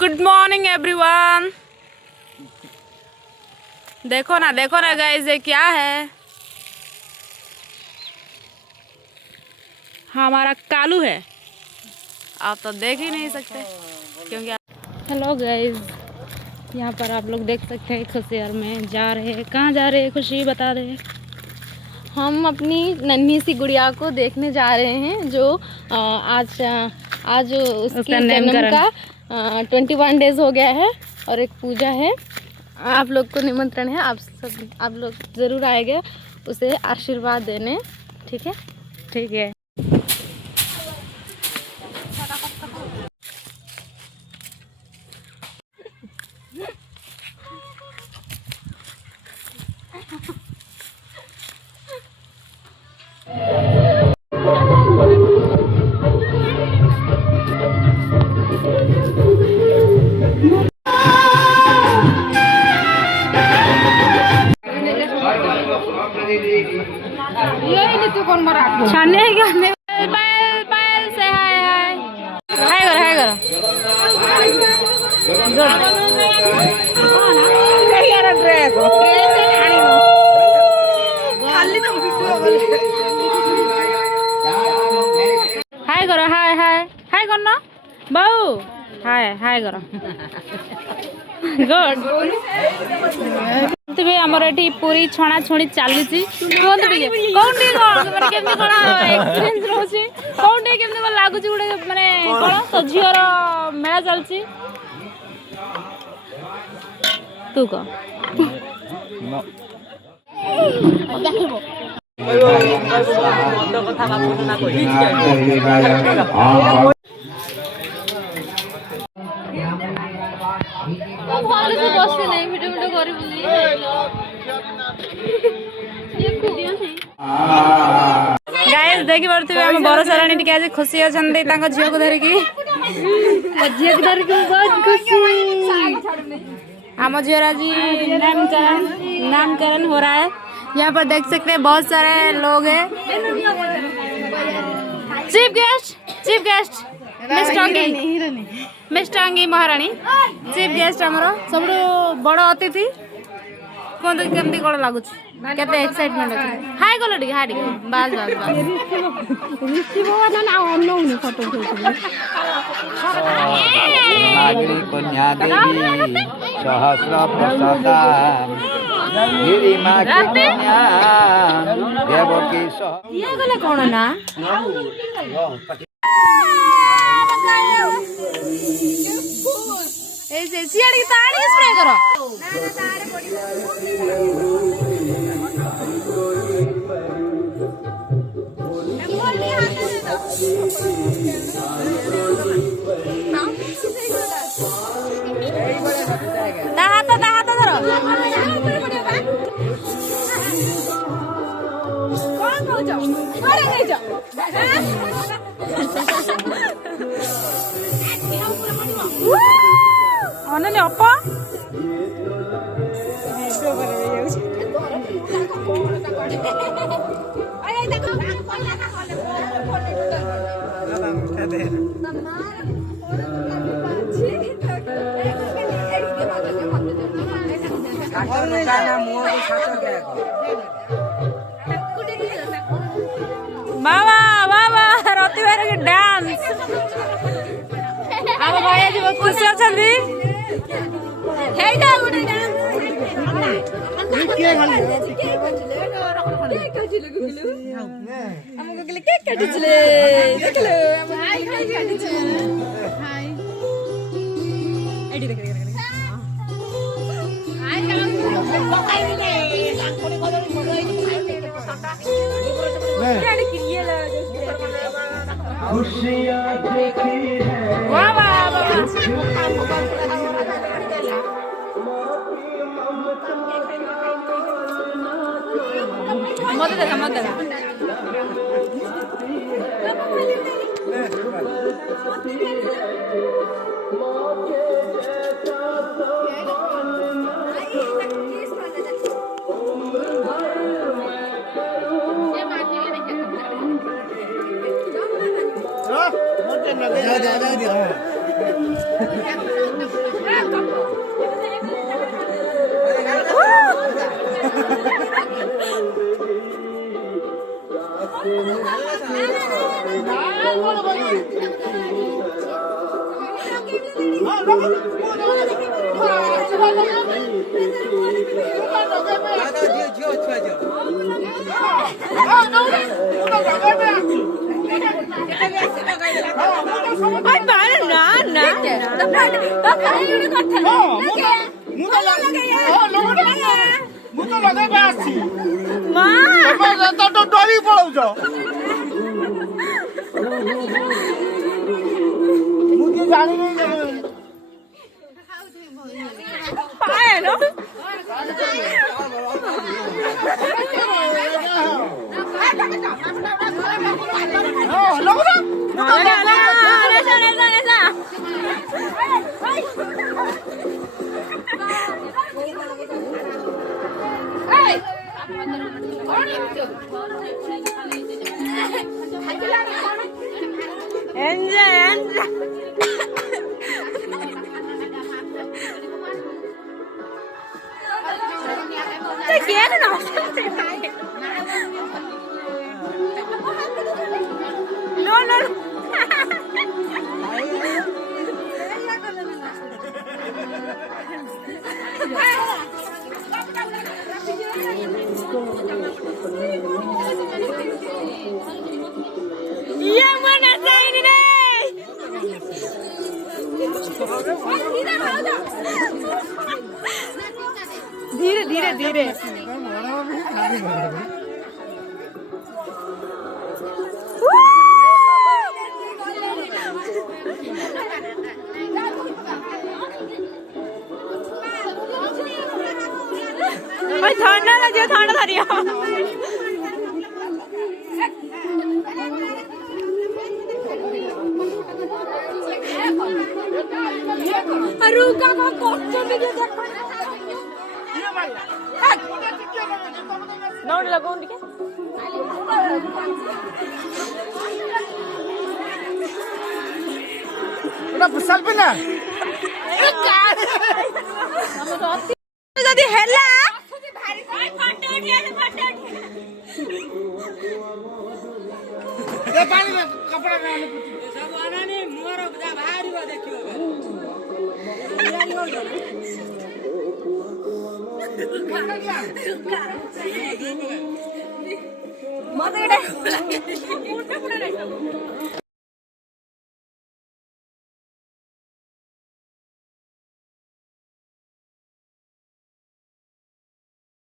Good morning everyone. देखो ना guys, ये क्या है? हमारा कालू है। आप तो देख ही नहीं सकते क्योंकि हेलो गाइस, यहाँ पर आप लोग देख सकते हैं खुशियार में जा रहे हैं। कहाँ जा रहे हैं खुशी, बता रहे हैं। हम अपनी नन्ही सी गुड़िया को देखने जा रहे हैं जो आज उसके जन्म का 21 डेज हो गया है और एक पूजा है। आप लोग को निमंत्रण है, आप लोग ज़रूर आएंगे उसे आशीर्वाद देने। ठीक है, ठीक है। छाने क्या बैल से हाय करो हाय करना बाऊ, हाय करो। गुड। आमर ये पूरी छणा छुणी चली कौन लगुच गोटे मानने कौन तो झीर मेला चलती तू कह गाइस देखि पारथिबे हम बरसराणी टिके आज खुशी अछंती तांको झियो को धरिकी बहुत खुशी। हम झियो आज नामकरण हो रहा है। यहाँ पर देख सकते हैं बहुत सारे लोग हैं। चीफ गेस्ट मिस टांगी महाराणी चीफ गेस्ट आमर सब बड़ अतिथि। कहते केमती कौन लगुच, केते एक्साइटमेंट अच्छे। हाय कल टी हाय बास कन्या देवी सहस्र प्रसादा कन्या देवकी कौन ना सियाड़ी ताड़ी स्प्रे करो। हाथ धरो। अनन्या अपा बाबा रति भाई के डांस आम भाई आज बहुत खुशी अछंती। मत देखा जा ଡରି ପଳଉଛ ମୁଁ କି ଜାଣିନି धीरे धीरे धीरे ठंडा लगे ठंडा धरिया रुका को कोच्चो वीडियो देखो नोट लगाओ उनके এটা সেলফি না যদি হেলা पानी में कपड़ा सब आना नहीं मोर बाहर देखियो मत